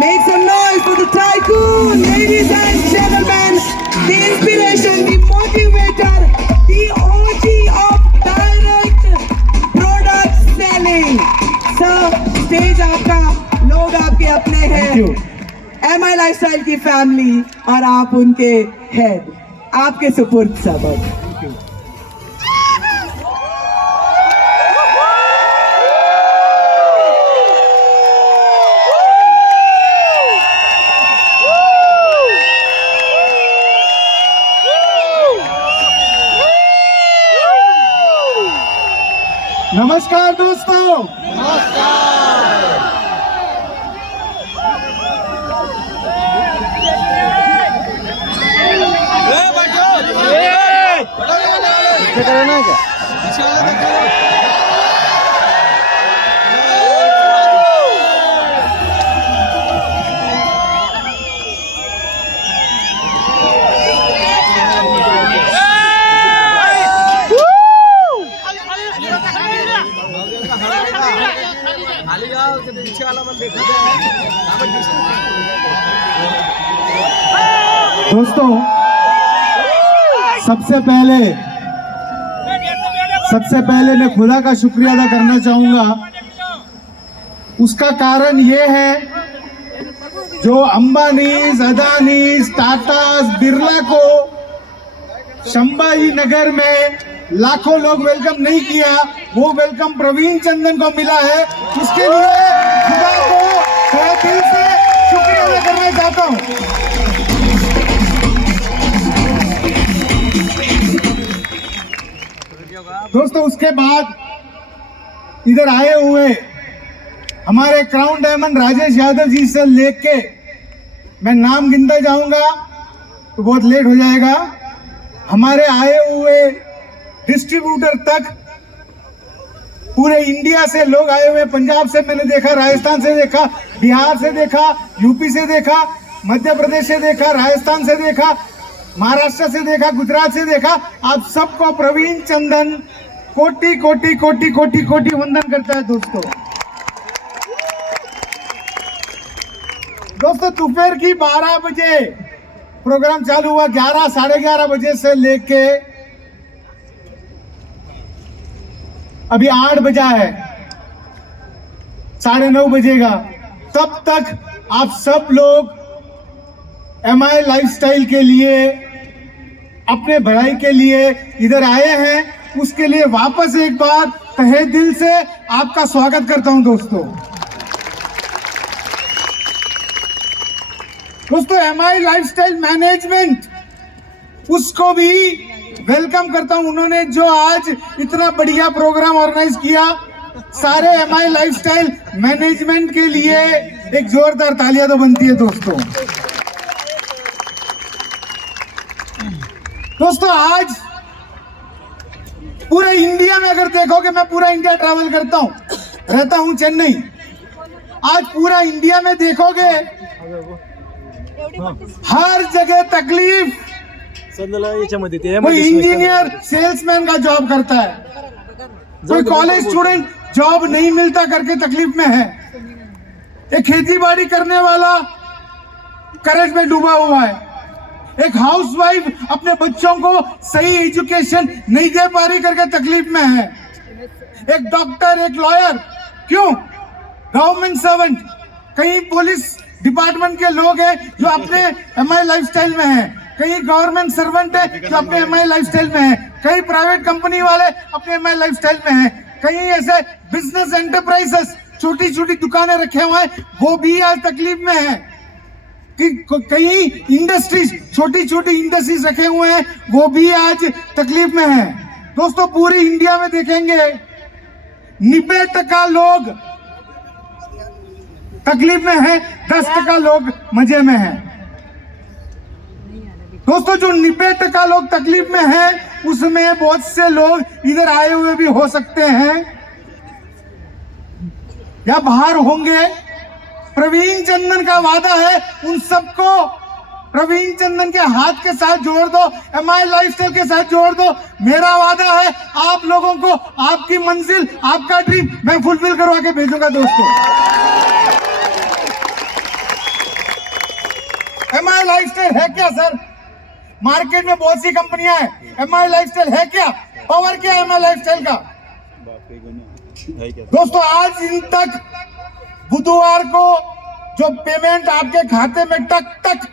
Make some noise for the tycoon, ladies and gentlemen, the inspiration, the motivator, the OG of direct product selling. So, stage आपका, लोग आपके अपने हैं, MI Lifestyle की family और आप उनके हेड, आपके सुपुर्द सबक। नमस्कार दोस्तों, सबसे पहले मैं खुदा का शुक्रिया अदा करना चाहूंगा। उसका कारण ये है जो अंबानीज, अदानीज, टाटास, बिरला को संभाजी नगर में लाखों लोग वेलकम नहीं किया, वो वेलकम प्रवीण चंदन को मिला है। उसके लिए खुदा को तहे दिल से शुक्रिया अदा करना चाहता हूँ। दोस्तों, उसके बाद इधर आए हुए हमारे क्राउन डायमंड राजेश यादव जी से लेके मैं नाम गिनता जाऊंगा तो बहुत लेट हो जाएगा। हमारे आए हुए डिस्ट्रीब्यूटर तक पूरे इंडिया से लोग आए हुए। पंजाब से मैंने देखा, राजस्थान से देखा, बिहार से देखा, यूपी से देखा, मध्य प्रदेश से देखा, राजस्थान से देखा, महाराष्ट्र से देखा, गुजरात से देखा। आप सबको प्रवीण चंदन कोटि कोटि कोटि कोटि कोटि वंदन करता है। दोस्तों दोपहर की 12 बजे प्रोग्राम चालू हुआ। 11 साढ़े 11 बजे से लेके अभी 8 बजा है, 9:30 बजेगा। तब तक आप सब लोग MI लाइफस्टाइल के लिए, अपने भलाई के लिए इधर आए हैं। उसके लिए वापस एक बार तहे दिल से आपका स्वागत करता हूं। दोस्तों MI लाइफस्टाइल मैनेजमेंट, उसको भी वेलकम करता हूं। उन्होंने जो आज इतना बढ़िया प्रोग्राम ऑर्गेनाइज किया, सारे MI लाइफस्टाइल मैनेजमेंट के लिए एक जोरदार तालियां तो बनती है। दोस्तों आज पूरे इंडिया में अगर देखोगे, मैं पूरा इंडिया ट्रैवल करता हूं, रहता हूं चेन्नई। आज पूरा इंडिया में देखोगे हर जगह तकलीफ। कोई इंजीनियर सेल्समैन का जॉब करता है, कोई कॉलेज स्टूडेंट जॉब नहीं मिलता करके तकलीफ में है, एक खेती बाड़ी करने वाला कर्ज में डूबा हुआ है, एक हाउसवाइफ अपने बच्चों को सही एजुकेशन नहीं दे पा रही करके तकलीफ में है, एक डॉक्टर, एक लॉयर, क्यों गवर्नमेंट सर्वेंट, कई पुलिस डिपार्टमेंट के लोग हैं जो अपने MI लाइफस्टाइल में हैं, कई गवर्नमेंट सर्वेंट है जो अपने MI लाइफस्टाइल में है, कई प्राइवेट कंपनी वाले अपने MI लाइफस्टाइल में हैं, कई ऐसे बिजनेस एंटरप्राइजेस, छोटी छोटी दुकानें रखे हुए हैं, वो भी आज तकलीफ में है। कई इंडस्ट्रीज, छोटी छोटी इंडस्ट्रीज रखे हुए हैं, वो भी आज तकलीफ में है। दोस्तों पूरी इंडिया में देखेंगे 90% लोग तकलीफ में है, 10% लोग मजे में हैं। दोस्तों जो 90% लोग तकलीफ में हैं, उसमें बहुत से लोग इधर आए हुए भी हो सकते हैं या बाहर होंगे। प्रवीण चंदन का वादा है उन सबको प्रवीण चंदन के हाथ के साथ जोड़ दो, MI लाइफस्टाइल के साथ जोड़ दो। मेरा वादा है आप लोगों को आपकी मंजिल, आपका ड्रीम मैं फुलफिल करवा के भेजूंगा। दोस्तों MI लाइफस्टाइल है क्या सर? मार्केट में बहुत सी कंपनियां हैं, MI लाइफस्टाइल है क्या? पावर क्या है MI लाइफस्टाइल का? दोस्तों आज दिन तक बुधवार को जो पेमेंट आपके खाते में टक टक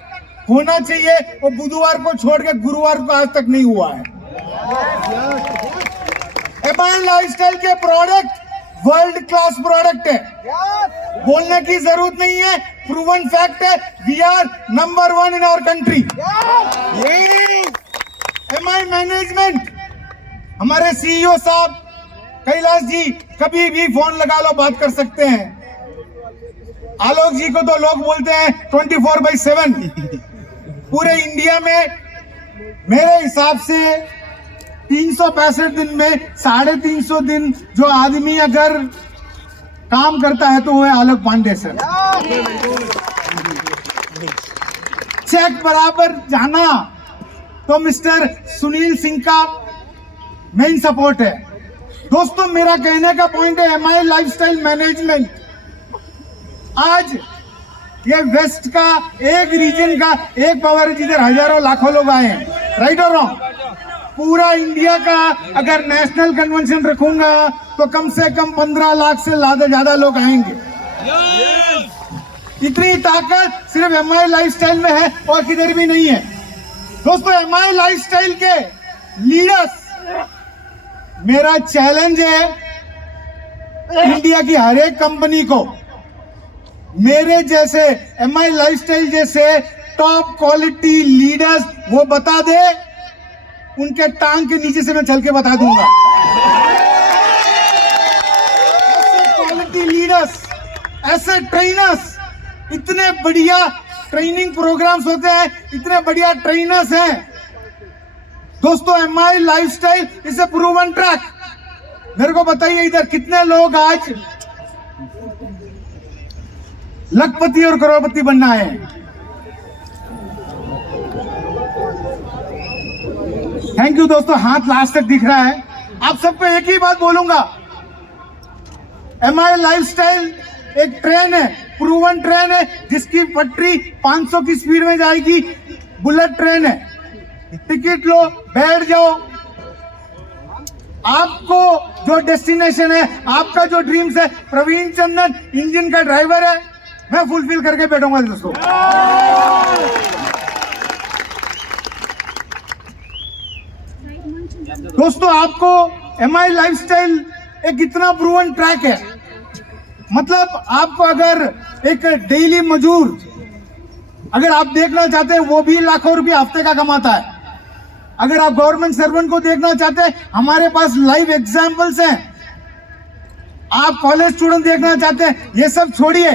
होना चाहिए वो बुधवार को छोड़ के गुरुवार को आज तक नहीं हुआ है। MI लाइफस्टाइल के प्रोडक्ट वर्ल्ड क्लास प्रोडक्ट है, बोलने की जरूरत नहीं है, प्रूवन फैक्ट है। We are number 1 in our country. MI management, हमारे CEO साहब कैलाश जी कभी भी फोन लगा लो, बात कर सकते हैं। आलोक जी को तो लोग बोलते हैं 24/7। पूरे इंडिया में मेरे हिसाब से 365 दिन में 350 दिन जो आदमी अगर काम करता है तो वो है आलोक पांडे सर। चेक बराबर जाना तो मिस्टर सुनील सिंह का मेन सपोर्ट है। दोस्तों मेरा कहने का पॉइंट है MI लाइफस्टाइल मैनेजमेंट आज ये वेस्ट का एक रीजन का एक पावर है जिधर हजारों लाखों लोग आए हैं, राइट और रॉन्ग? पूरा इंडिया का अगर नेशनल कन्वेंशन रखूंगा तो कम से कम 15 लाख से ज्यादा लोग आएंगे। इतनी ताकत सिर्फ MI लाइफस्टाइल में है और किधर भी नहीं है। दोस्तों MI लाइफस्टाइल के लीडर्स, मेरा चैलेंज है इंडिया की हर एक कंपनी को मेरे जैसे MI लाइफस्टाइल जैसे टॉप क्वालिटी लीडर्स वो बता दे, उनके टांग के नीचे से मैं चल के बता दूंगा। ऐसे क्वालिटी लीडर्स, ऐसे ट्रेनर्स, इतने बढ़िया ट्रेनिंग प्रोग्राम्स होते हैं, इतने बढ़िया ट्रेनर्स हैं। दोस्तों MI lifestyle is a proven track. मेरे को बताइए इधर कितने लोग आज लखपति और करोड़पति बनना है? थैंक यू दोस्तों, हाथ लास्ट तक दिख रहा है। आप सबको एक ही बात बोलूंगा, MI लाइफस्टाइल एक ट्रेन है, प्रूवन ट्रेन है जिसकी पटरी 500 की स्पीड में जाएगी। बुलेट ट्रेन है, टिकट लो, बैठ जाओ। आपको जो डेस्टिनेशन है, आपका जो ड्रीम्स है, प्रवीण चंदन इंजन का ड्राइवर है, मैं फुलफिल करके बैठूंगा दोस्तों। दोस्तों आपको MI लाइफस्टाइल एक इतना प्रूवन ट्रैक है, मतलब आपको अगर एक डेली मजूर अगर आप देखना चाहते हैं वो भी लाखों रुपए हफ्ते का कमाता है। अगर आप गवर्नमेंट सर्वेंट को देखना चाहते हैं, हमारे पास लाइव एग्जाम्पल्स हैं। आप कॉलेज स्टूडेंट देखना चाहते हैं, ये सब छोड़िए।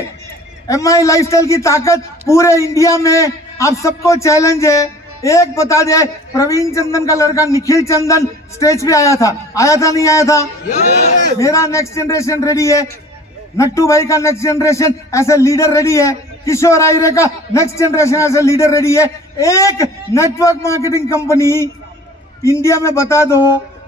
MI लाइफस्टाइल की ताकत पूरे इंडिया में आप सबको चैलेंज है। एक बता दे, प्रवीण चंदन का लड़का निखिल चंदन स्टेज पे आया था नहीं आया था? मेरा नेक्स्ट जनरेशन रेडी है, नट्टू भाई का next generation as a leader ready है, किशोर आयरे का next generation as a leader ready है। एक नेटवर्क मार्केटिंग कंपनी इंडिया में बता दो,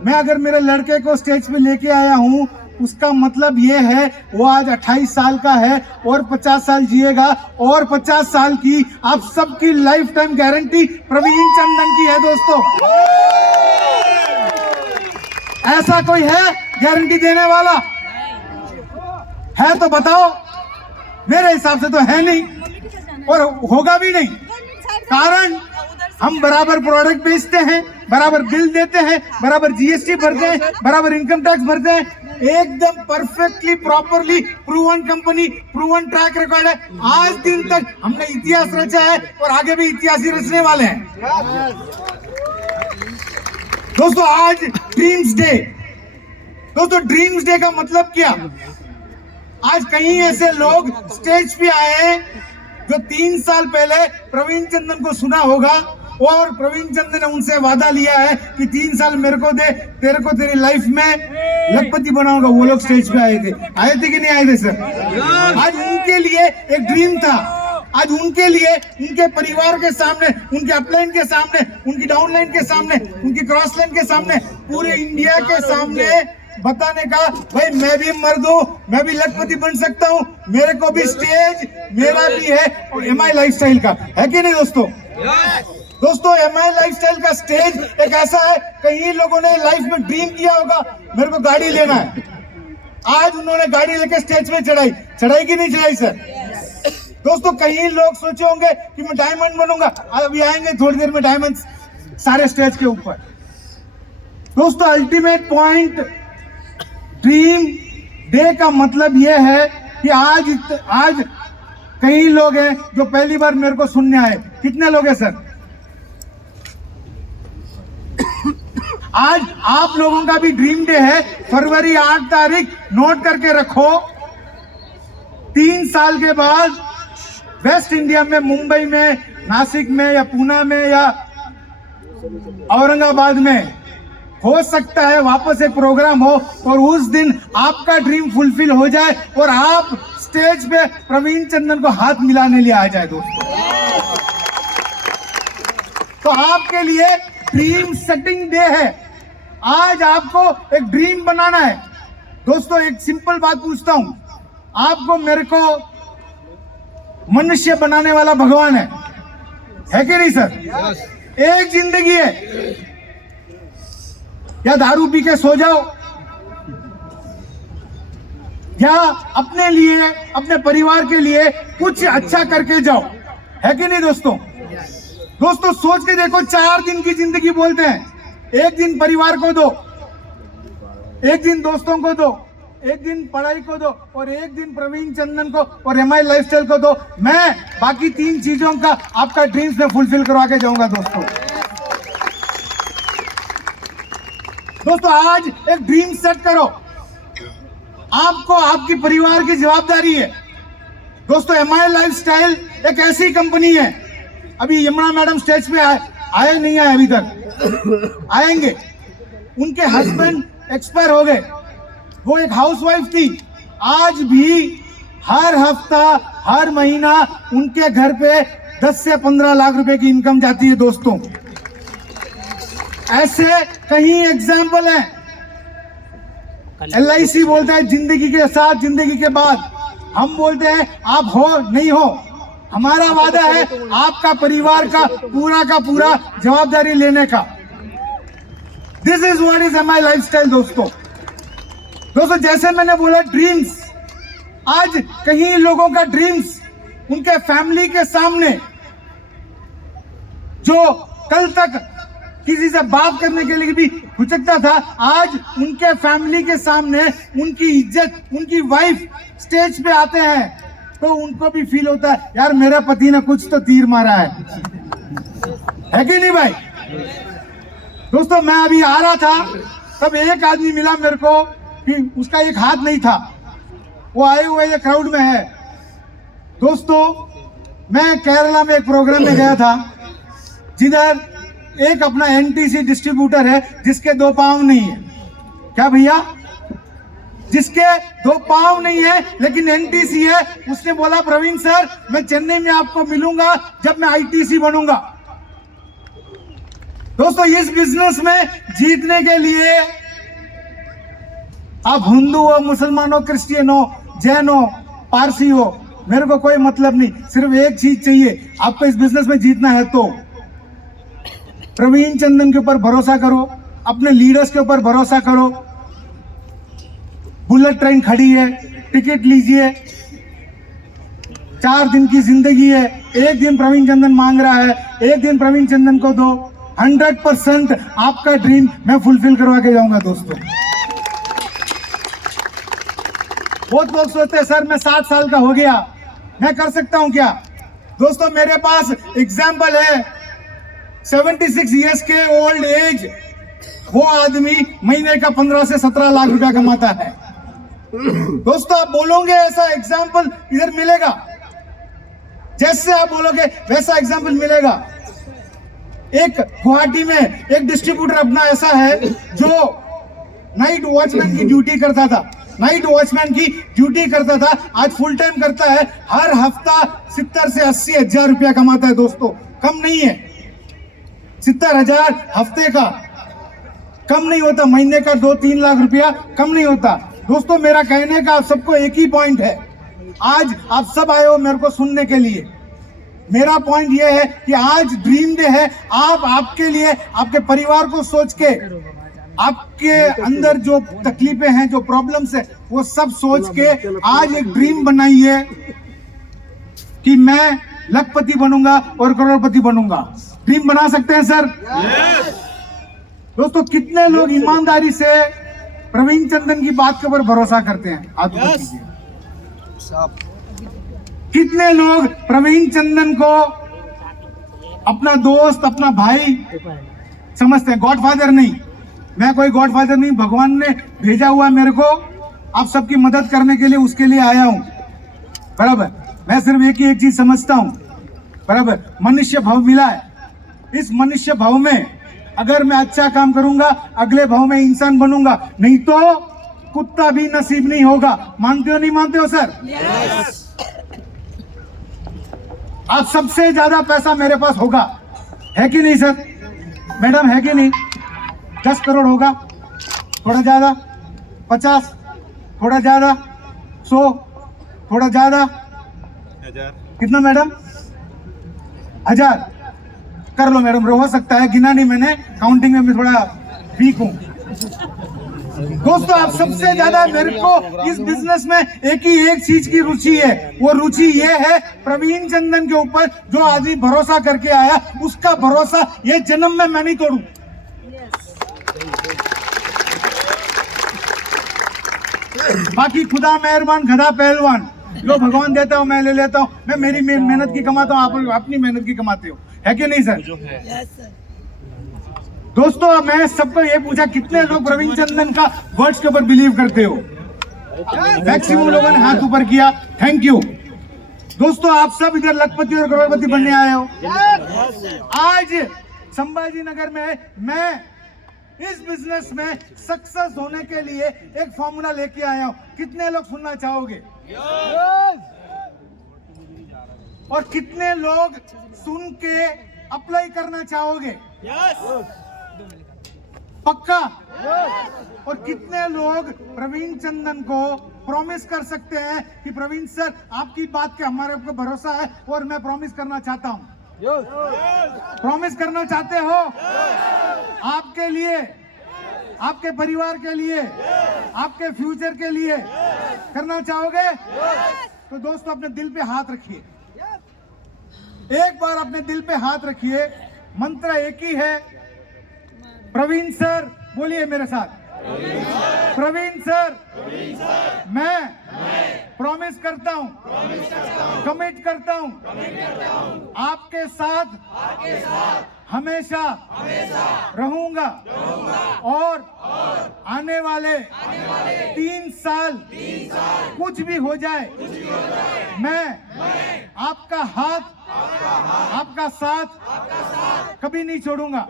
मैं अगर मेरे लड़के को स्टेज पे लेके आया हूं, उसका मतलब ये है वो आज 28 साल का है और 50 साल जिएगा, और 50 साल की आप सबकी लाइफ टाइम गारंटी प्रवीण चंदन की है। दोस्तों ऐसा कोई है गारंटी देने वाला? है तो बताओ। मेरे हिसाब से तो है नहीं और होगा भी नहीं, कारण हम बराबर प्रोडक्ट बेचते हैं, बराबर बिल देते हैं, बराबर GST भरते हैं, बराबर इनकम टैक्स भरते हैं। एकदम perfectly properly proven company, proven track record है। आज दिन तक हमने इतिहास रचा है और आगे भी इतिहास ही रचने वाले हैं। दोस्तों आज ड्रीम्स डे। दोस्तों ड्रीम्स डे का मतलब क्या? आज कहीं ऐसे लोग स्टेज पे आए हैं जो 3 साल पहले प्रवीण चंदन को सुना होगा और प्रवीण चंदन ने उनसे वादा लिया है कि 3 साल मेरे को दे, तेरे को तेरी लाइफ में लखपति बनाऊंगा। वो लोग स्टेज पे आए थे कि नहीं आए थे सर? आज उनके लिए एक ड्रीम था। आज उनके लिए, उनके परिवार के सामने, उनके अपलाइन के सामने, उनकी डाउनलाइन के सामने, उनकी क्रॉस लाइन के सामने, पूरे इंडिया के सामने बताने का, भाई मैं भी मर्द हूँ, मैं भी लखपति बन सकता हूँ, मेरे को भी स्टेज मेरा भी है, और एमआई लाइफस्टाइल का है कि नहीं दोस्तों? दोस्तों एमआई लाइफस्टाइल का स्टेज एक ऐसा है, कई लोगों ने लाइफ में ड्रीम किया होगा मेरे को गाड़ी लेना है, आज उन्होंने गाड़ी लेके स्टेज पे चढ़ाई कि नहीं चढ़ाई सर? दोस्तों कई लोग सोचे होंगे कि मैं डायमंड बनूंगा, अभी आएंगे थोड़ी देर में डायमंड सारे स्टेज के ऊपर। दोस्तों अल्टीमेट पॉइंट ड्रीम डे का मतलब यह है कि आज कई लोग हैं जो पहली बार मेरे को सुनने आए। कितने लोग हैं सर? आज आप लोगों का भी ड्रीम डे है, फरवरी 8 तारीख, नोट करके रखो। 3 साल के बाद वेस्ट इंडिया में, मुंबई में, नासिक में या पूना में या औरंगाबाद में हो सकता है वापस एक प्रोग्राम हो और उस दिन आपका ड्रीम फुलफिल हो जाए और आप स्टेज पे प्रवीण चंदन को हाथ मिलाने लिए आ जाए दोस्तों। तो आपके लिए ड्रीम सेटिंग डे है। आज आपको एक ड्रीम बनाना है। दोस्तों एक सिंपल बात पूछता हूं, आपको मेरे को मनुष्य बनाने वाला भगवान है कि नहीं सर? एक जिंदगी है, या दारू पी के सो जाओ, या अपने लिए, अपने परिवार के लिए कुछ अच्छा करके जाओ, है कि नहीं दोस्तों? दोस्तों सोच के देखो, 4 दिन की जिंदगी बोलते हैं। एक दिन परिवार को दो, एक दिन दोस्तों को दो, एक दिन पढ़ाई को दो और एक दिन प्रवीण चंदन को और एमआई लाइफस्टाइल को दो। मैं बाकी 3 चीजों का आपका ड्रीम्स में फुलफिल करवा के जाऊंगा दोस्तों। दोस्तों आज एक ड्रीम सेट करो, आपको आपकी परिवार की जवाबदारी है। दोस्तों एमआई लाइफस्टाइल एक ऐसी कंपनी है, अभी यमुना मैडम स्टेज पे आए नहीं आए अभी तक, आएंगे। उनके हस्बैंड एक्सपायर हो गए, वो एक हाउसवाइफ थी। आज भी हर हफ्ता, हर महीना उनके घर पे 10 से 15 लाख रुपए की इनकम जाती है दोस्तों। ऐसे कई एग्जाम्पल हैं। LIC बोलता है जिंदगी के साथ, जिंदगी के बाद। हम बोलते हैं आप हो नहीं हो, हमारा वादा है आपका परिवार का पूरा जवाबदारी लेने का। This is what is MI lifestyle दोस्तों। दोस्तों जैसे मैंने बोला ड्रीम्स, आज कई लोगों का ड्रीम्स उनके फैमिली के सामने, जो कल तक किसी से बात करने के लिए भी हिचकता था, आज उनके फैमिली के सामने उनकी इज्जत, उनकी वाइफ स्टेज पे आते हैं तो उनको भी फील होता है यार मेरे पति ने कुछ तो तीर मारा है कि नहीं भाई? दोस्तों मैं अभी आ रहा था तब एक आदमी मिला मेरे को कि उसका एक हाथ नहीं था, वो आए हुए ये क्राउड में है। दोस्तों मैं केरला में एक प्रोग्राम में गया था, जिधर एक अपना NTC डिस्ट्रीब्यूटर है जिसके 2 पांव नहीं है। क्या भैया? जिसके 2 पांव नहीं है लेकिन NTC है। उसने बोला प्रवीण सर मैं चेन्नई में आपको मिलूंगा जब मैं ITC बनूंगा। दोस्तों इस बिजनेस में जीतने के लिए आप हिंदू हो, मुसलमान हो, क्रिश्चियन हो, जैन हो, पारसी हो, मेरे को कोई मतलब नहीं, सिर्फ एक चीज चाहिए, आपको इस बिजनेस में जीतना है तो प्रवीण चंदन के ऊपर भरोसा करो, अपने लीडर्स के ऊपर भरोसा करो। बुलेट ट्रेन खड़ी है, टिकट लीजिए, 4 दिन की जिंदगी है, एक दिन प्रवीण चंदन मांग रहा है, एक दिन प्रवीण चंदन को दो। 100% आपका ड्रीम मैं फुलफिल करवा के जाऊंगा दोस्तों। बहुत लोग सोचते हैं सर मैं 60 साल का हो गया, मैं कर सकता हूं क्या? दोस्तों मेरे पास एग्जाम्पल है, 76 इयर्स के ओल्ड एज वो आदमी महीने का 15 से 17 लाख रुपया कमाता है। दोस्तों आप बोलोगे ऐसा एग्जाम्पल इधर मिलेगा, जैसे आप बोलोगे वैसा एग्जाम्पल मिलेगा। एक गुवाहाटी में एक डिस्ट्रीब्यूटर अपना ऐसा है जो नाइट वॉचमैन की ड्यूटी करता था, आज फुल टाइम करता है, हर हफ्ता 70 से 80 हजार रुपया कमाता है दोस्तों, कम नहीं है, 70,000 हफ्ते का। कम नहीं होता, महीने का 2-3 लाख रुपया कम नहीं होता। दोस्तों मेरा कहने का आप सबको एक ही पॉइंट है, आज आप सब आए हो मेरे को सुनने के लिए। मेरा पॉइंट ये है कि आज ड्रीम डे है, आप आपके लिए, आपके परिवार को सोच के, आपके अंदर जो तकलीफें हैं, जो प्रॉब्लम्स है, वो सब सोच के आज एक ड्रीम बनाइए कि मैं लखपति बनूंगा और करोड़पति बनूंगा। ड्रीम बना सकते हैं सर? दोस्तों कितने लोग ईमानदारी से प्रवीण चंदन की बात के ऊपर भरोसा करते हैं? हाथ ऊपर कीजिए। कितने लोग प्रवीण चंदन को अपना दोस्त, अपना भाई समझते हैं? गॉडफादर नहीं, मैं कोई गॉडफादर नहीं, भगवान ने भेजा हुआ मेरे को आप सबकी मदद करने के लिए, उसके लिए आया हूं, बराबर। मैं सिर्फ एक ही एक चीज समझता हूं, बराबर, मनुष्य भाव मिला है। इस मनुष्य भाव में अगर मैं अच्छा काम करूंगा, अगले भाव में इंसान बनूंगा, नहीं तो कुत्ता भी नसीब नहीं होगा। मानते हो नहीं मानते हो सर? आज सबसे ज्यादा पैसा मेरे पास होगा, है कि नहीं सर? मैडम है कि नहीं? 10 करोड़ होगा, थोड़ा ज्यादा, 50, थोड़ा ज्यादा, 100, थोड़ा ज्यादा, 1000, कितना मैडम? 1000 कर लो मैडम, हो सकता है, गिना नहीं मैंने, काउंटिंग में मैं थोड़ा वीक हूं। दोस्तों आप सबसे ज्यादा मेरे को इस बिजनेस में एक ही एक चीज की रुचि है, वो रुचि ये है प्रवीण चंदन के ऊपर। जो आदमी भरोसा करके आया, उसका भरोसा ये जन्म में मैं नहीं तोड़ू। बाकी खुदा मेहरबान, गधा पहलवान, जो भगवान देता हूँ मैं ले लेता हूँ। मैं मेरी मेहनत की कमाता हूँ, आप अपनी मेहनत की कमाते हो, है कि नहीं सर? दोस्तों मैं सबको ये पूछा, कितने लोग प्रवीण चंदन का वर्ड्स के ऊपर बिलीव करते हो? मैक्सिमम लोगों ने हाथ ऊपर किया, थैंक यू। दोस्तों आप सब इधर लखपति और करोड़पति बनने आए हो। आज संभाजी नगर में मैं इस बिजनेस में सक्सेस होने के लिए एक फॉर्मूला लेके आया हूं। कितने लोग सुनना चाहोगे? और कितने लोग सुन के अप्लाई करना चाहोगे? पक्का? और कितने लोग प्रवीण चंदन को प्रॉमिस कर सकते हैं कि प्रवीण सर आपकी बात के हमारे ऊपर भरोसा है और मैं प्रॉमिस करना चाहता हूं? प्रॉमिस करना चाहते हो? आपके लिए, आपके परिवार के लिए, आपके फ्यूचर के लिए करना चाहोगे? तो दोस्तों अपने दिल पे हाथ रखिए, एक बार अपने दिल पे हाथ रखिए। मंत्र एक ही है, प्रवीण सर, बोलिए मेरे साथ, प्रवीण सर, मैं प्रॉमिस करता हूं, कमिट करता हूं, आपके साथ हमेशा रहूंगा और आने वाले 3 साल कुछ भी हो जाए, मैं आपका हाथ, आपका साथ कभी नहीं छोड़ूंगा।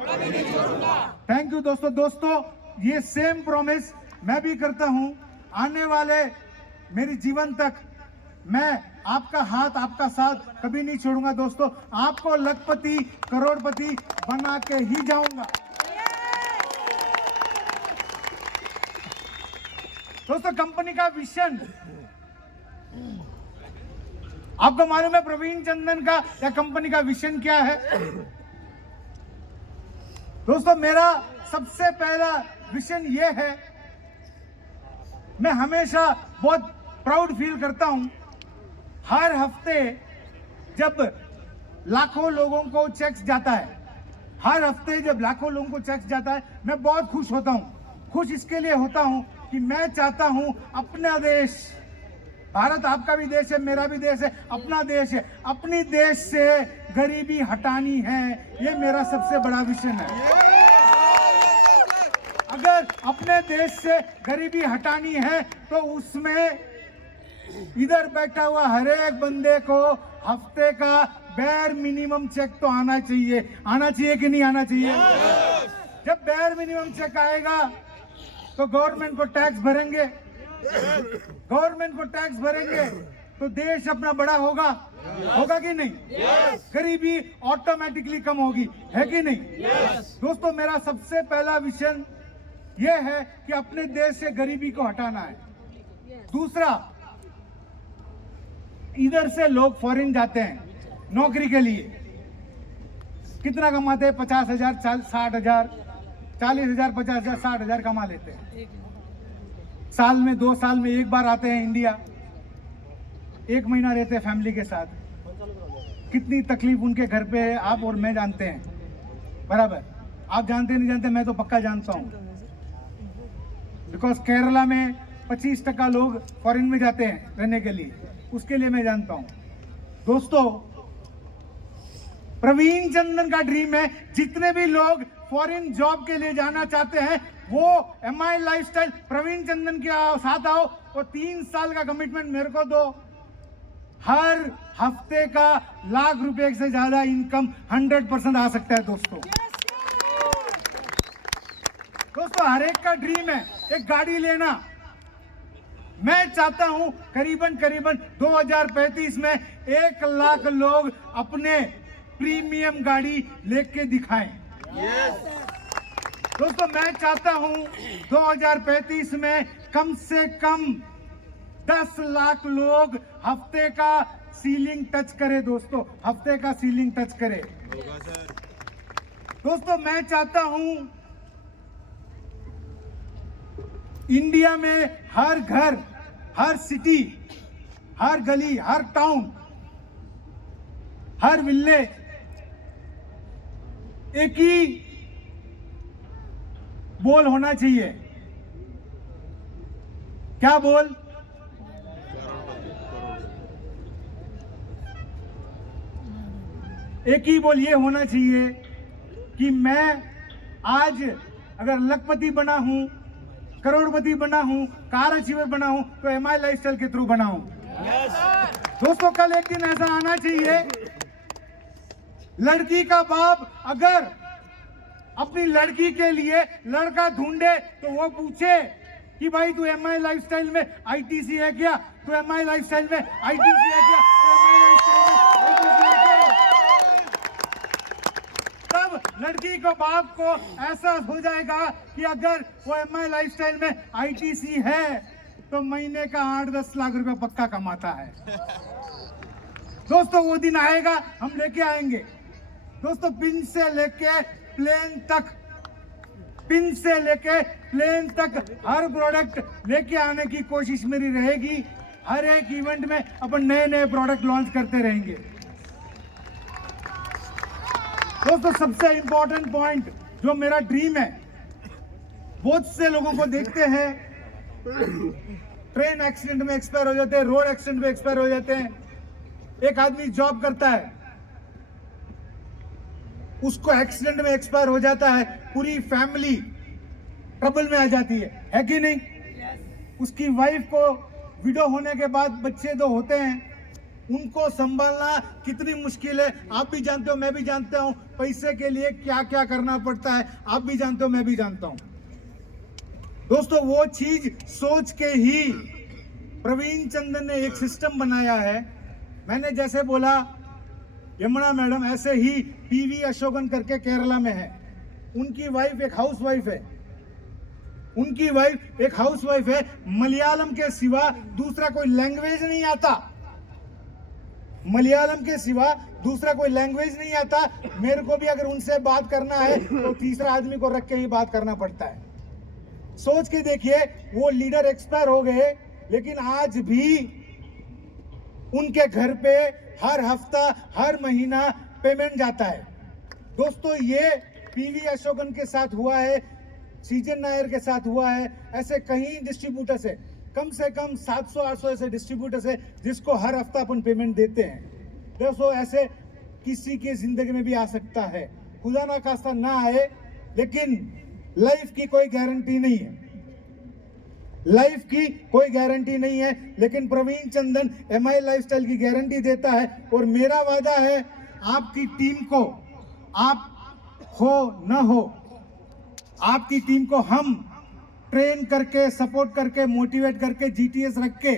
थैंक यू दोस्तों ये सेम प्रॉमिस मैं भी करता हूं। आने वाले मेरी जीवन तक मैं आपका हाथ, आपका साथ कभी नहीं छोड़ूंगा। दोस्तों आपको लखपति करोड़पति बना के ही जाऊंगा। दोस्तों कंपनी का विजन आपको मालूम है? प्रवीण चंदन का या कंपनी का विजन क्या है? दोस्तों मेरा सबसे पहला विजन ये है, मैं हमेशा बहुत प्राउड फील करता हूं हर हफ्ते जब लाखों लोगों को चेक्स जाता है, हर हफ्ते जब लाखों लोगों को चेक्स जाता है, मैं बहुत खुश होता हूं। खुश इसके लिए होता हूं कि मैं चाहता हूं अपना देश, भारत आपका भी देश है, मेरा भी देश है, अपना देश है, अपनी देश से गरीबी हटानी है, ये मेरा सबसे बड़ा विजन है। अगर अपने देश से गरीबी हटानी है तो उसमें इधर बैठा हुआ हर एक बंदे को हफ्ते का बेयर मिनिमम चेक तो आना चाहिए। आना चाहिए कि नहीं आना चाहिए? जब बेयर मिनिमम चेक आएगा तो गवर्नमेंट को टैक्स भरेंगे, गवर्नमेंट को टैक्स भरेंगे तो देश अपना बड़ा होगा, होगा कि नहीं? गरीबी ऑटोमेटिकली कम होगी, है कि नहीं? दोस्तों मेरा सबसे पहला विजन यह है कि अपने देश से गरीबी को हटाना है। दूसरा, इधर से लोग फॉरेन जाते हैं नौकरी के लिए, कितना कमाते हैं? 50,000, 60,000, 40,000, 50,000, 60,000 कमा लेते हैं। साल में 2 साल में एक बार आते हैं इंडिया, 1 महीना रहते हैं फैमिली के साथ। कितनी तकलीफ उनके घर पे है आप और मैं जानते हैं, बराबर। आप जानते नहीं जानते, मैं तो पक्का जानता हूँ, बिकॉज केरला में 25% लोग फॉरेन में जाते हैं रहने के लिए, उसके लिए मैं जानता हूँ। दोस्तों, प्रवीण चंदन का ड्रीम है जितने भी लोग फॉरेन जॉब के लिए जाना चाहते हैं वो MI लाइफस्टाइल प्रवीण चंदन के साथ आओ और 3 साल का कमिटमेंट मेरे को दो। हर हफ्ते का लाख रुपए से ज्यादा इनकम 100% आ सकता है दोस्तों। दोस्तों, हर एक का ड्रीम है एक गाड़ी लेना। मैं चाहता हूं करीबन 2035 में 1 लाख लोग अपने प्रीमियम गाड़ी लेके दिखाएं। दोस्तों, मैं चाहता हूं 2035 में कम से कम 10 लाख लोग हफ्ते का सीलिंग टच करे। दोस्तों, हफ्ते का सीलिंग टच करे। दोस्तों, मैं चाहता हूं इंडिया में हर घर, हर सिटी, हर गली, हर टाउन, हर विलेज एक ही बोल होना चाहिए। क्या बोल? एक ही बोल ये होना चाहिए कि मैं आज अगर लखपति बना हूं, करोड़पति बना हूं, कार अचीवर बना हूं तो MI लाइफस्टाइल के थ्रू बना हूं। दोस्तों, कल एक दिन ऐसा आना चाहिए, लड़की का बाप अगर अपनी लड़की के लिए लड़का ढूंढे तो वो पूछे कि भाई तू MI लाइफस्टाइल में ITC है क्या? तू MI लाइफस्टाइल में ITC है क्या? तब लड़की को बाप को एहसास हो जाएगा कि अगर वो MI लाइफस्टाइल में ITC है तो महीने का 8-10 लाख रुपए पक्का कमाता है। दोस्तों, वो दिन आएगा, हम लेके आएंगे। दोस्तों, पिन से लेके प्लेन तक, पिन से लेके प्लेन तक हर प्रोडक्ट लेके आने की कोशिश मेरी रहेगी। हर एक इवेंट में अपन नए नए प्रोडक्ट लॉन्च करते रहेंगे। दोस्तों, सबसे इंपॉर्टेंट पॉइंट जो मेरा ड्रीम है, बहुत से लोगों को देखते हैं ट्रेन एक्सीडेंट में एक्सपायर हो जाते हैं, रोड एक्सीडेंट में एक्सपायर हो जाते हैं। एक आदमी जॉब करता है, उसको एक्सीडेंट में एक्सपायर हो जाता है, पूरी फैमिली ट्रबल में आ जाती है कि नहीं? उसकी वाइफ को विडो होने के बाद बच्चे दो होते हैं, उनको संभालना कितनी मुश्किल है आप भी जानते हो, मैं भी जानता हूं। पैसे के लिए क्या क्या करना पड़ता है आप भी जानते हो, मैं भी जानता हूं। दोस्तों, वो चीज सोच के ही प्रवीण चंदन ने एक सिस्टम बनाया है। मैंने जैसे बोला यमुना मैडम, ऐसे ही PV अशोकन करके केरला में है, उनकी वाइफ एक हाउस वाइफ है, उनकी वाइफ एक हाउस वाइफ है। मलयालम के सिवा दूसरा कोई लैंग्वेज नहीं आता, मलयालम के सिवा दूसरा कोई लैंग्वेज नहीं आता। मेरे को भी अगर उनसे बात करना है तो तीसरा आदमी को रख के ही बात करना पड़ता है। सोच के देखिए, वो लीडर एक्सपायर हो गए लेकिन आज भी उनके घर पे हर हफ्ता, हर महीना पेमेंट जाता है। दोस्तों, ये PV अशोकन के साथ हुआ है, सीजन नायर के साथ हुआ है, ऐसे कई डिस्ट्रीब्यूटर्स है, कम से कम 700-800 ऐसे डिस्ट्रीब्यूटर्स है जिसको हर हफ्ता अपन पेमेंट देते हैं। दोस्तों, ऐसे किसी की जिंदगी में भी आ सकता है, खुदा ना खास्ता ना आए, लेकिन लाइफ की कोई गारंटी नहीं है, लाइफ की कोई गारंटी नहीं है। लेकिन प्रवीण चंदन MI लाइफस्टाइल की गारंटी देता है और मेरा वादा है आपकी टीम को, आप हो न हो, आपकी टीम को हम ट्रेन करके, सपोर्ट करके, मोटिवेट करके, GTS रख के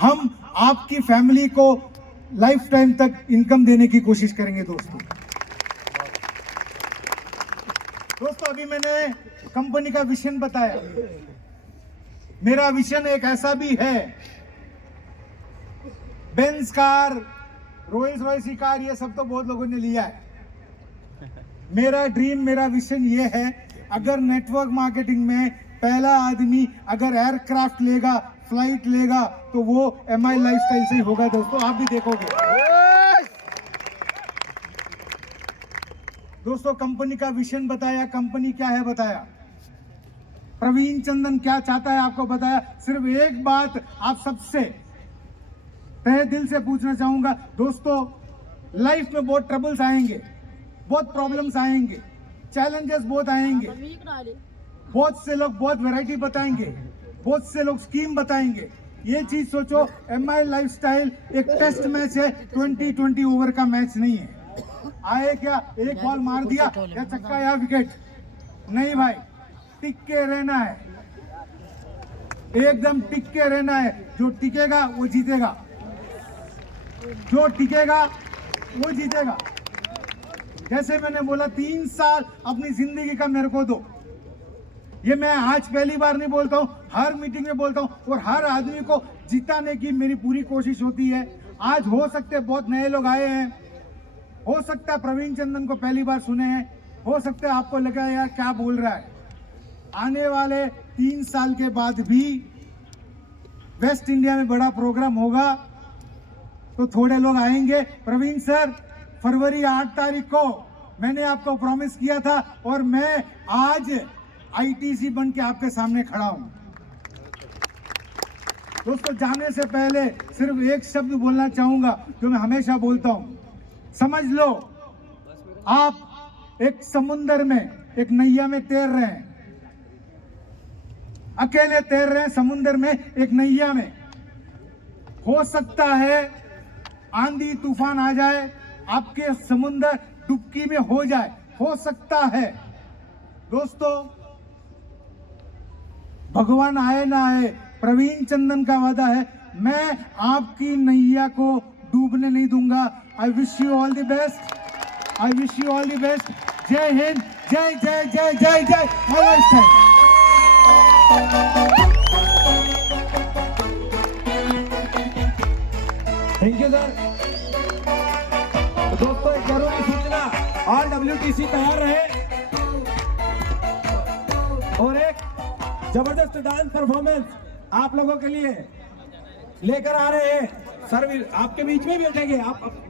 हम आपकी फैमिली को लाइफ टाइम तक इनकम देने की कोशिश करेंगे। दोस्तों, अभी मैंने कंपनी का विजन बताया। मेरा विजन एक ऐसा भी है, बेंज कार, रोल्स रॉयस की कार, ये सब तो बहुत लोगों ने लिया है। मेरा ड्रीम, मेरा विजन ये है, अगर नेटवर्क मार्केटिंग में पहला आदमी अगर एयरक्राफ्ट लेगा, फ्लाइट लेगा, तो वो MI लाइफस्टाइल से ही होगा। दोस्तों आप भी देखोगे। दोस्तों कंपनी का विजन बताया, कंपनी क्या है बताया, प्रवीण चंदन क्या चाहता है आपको बताया। सिर्फ एक बात आप सबसे तहे दिल से पूछना चाहूंगा दोस्तों, लाइफ में बहुत ट्रबल्स आएंगे, बहुत प्रॉब्लम्स आएंगे, चैलेंजेस बहुत आएंगे, बहुत से लोग बहुत वैरायटी बताएंगे, बहुत से लोग स्कीम बताएंगे। ये चीज सोचो, MI लाइफस्टाइल एक टेस्ट मैच है, 20-20 ओवर का मैच नहीं है। आए क्या, एक बॉल मार दिया या छक्का या विकेट, नहीं भाई, टिक के रहना है, एकदम टिक के रहना है। जो टिकेगा वो जीतेगा, जो टिकेगा वो जीतेगा। जैसे मैंने बोला, 3 साल अपनी जिंदगी का मेरे को दो। ये मैं आज पहली बार नहीं बोलता हूँ, हर मीटिंग में बोलता हूँ, और हर आदमी को जिताने की मेरी पूरी कोशिश होती है। आज हो सकते बहुत नए लोग आए हैं, हो सकता है प्रवीण चंदन को पहली बार सुने हैं, हो सकता है आपको लगा यार क्या बोल रहा है। आने वाले 3 साल के बाद भी वेस्ट इंडिया में बड़ा प्रोग्राम होगा, तो थोड़े लोग आएंगे। प्रवीण सर, फरवरी 8 तारीख को मैंने आपको प्रॉमिस किया था, और मैं आज ITC बन के आपके सामने खड़ा हूं। दोस्तों जाने से पहले सिर्फ एक शब्द बोलना चाहूंगा जो मैं हमेशा बोलता हूं। समझ लो, आप एक समुंदर में, एक नैया में तैर रहे हैं, अकेले तैर रहे हैं समुंदर में, एक नैया में। हो सकता है आंधी तूफान आ जाए, आपके समुंदर डुबकी में हो जाए, हो सकता है। दोस्तों भगवान आए ना आए, प्रवीण चंदन का वादा है, मैं आपकी नैया को डूबने नहीं दूंगा। I wish you all the best, I wish you all the best. जय हिंद, जय जय जय जय जय लाइफस्टाइल। Thank you sir. तो दोस्तों एक जरूरी सूचना, ऑल WTC तैयार रहे, और एक जबरदस्त डांस परफॉर्मेंस आप लोगों के लिए लेकर आ रहे हैं। सर आपके बीच में बैठेंगे आप।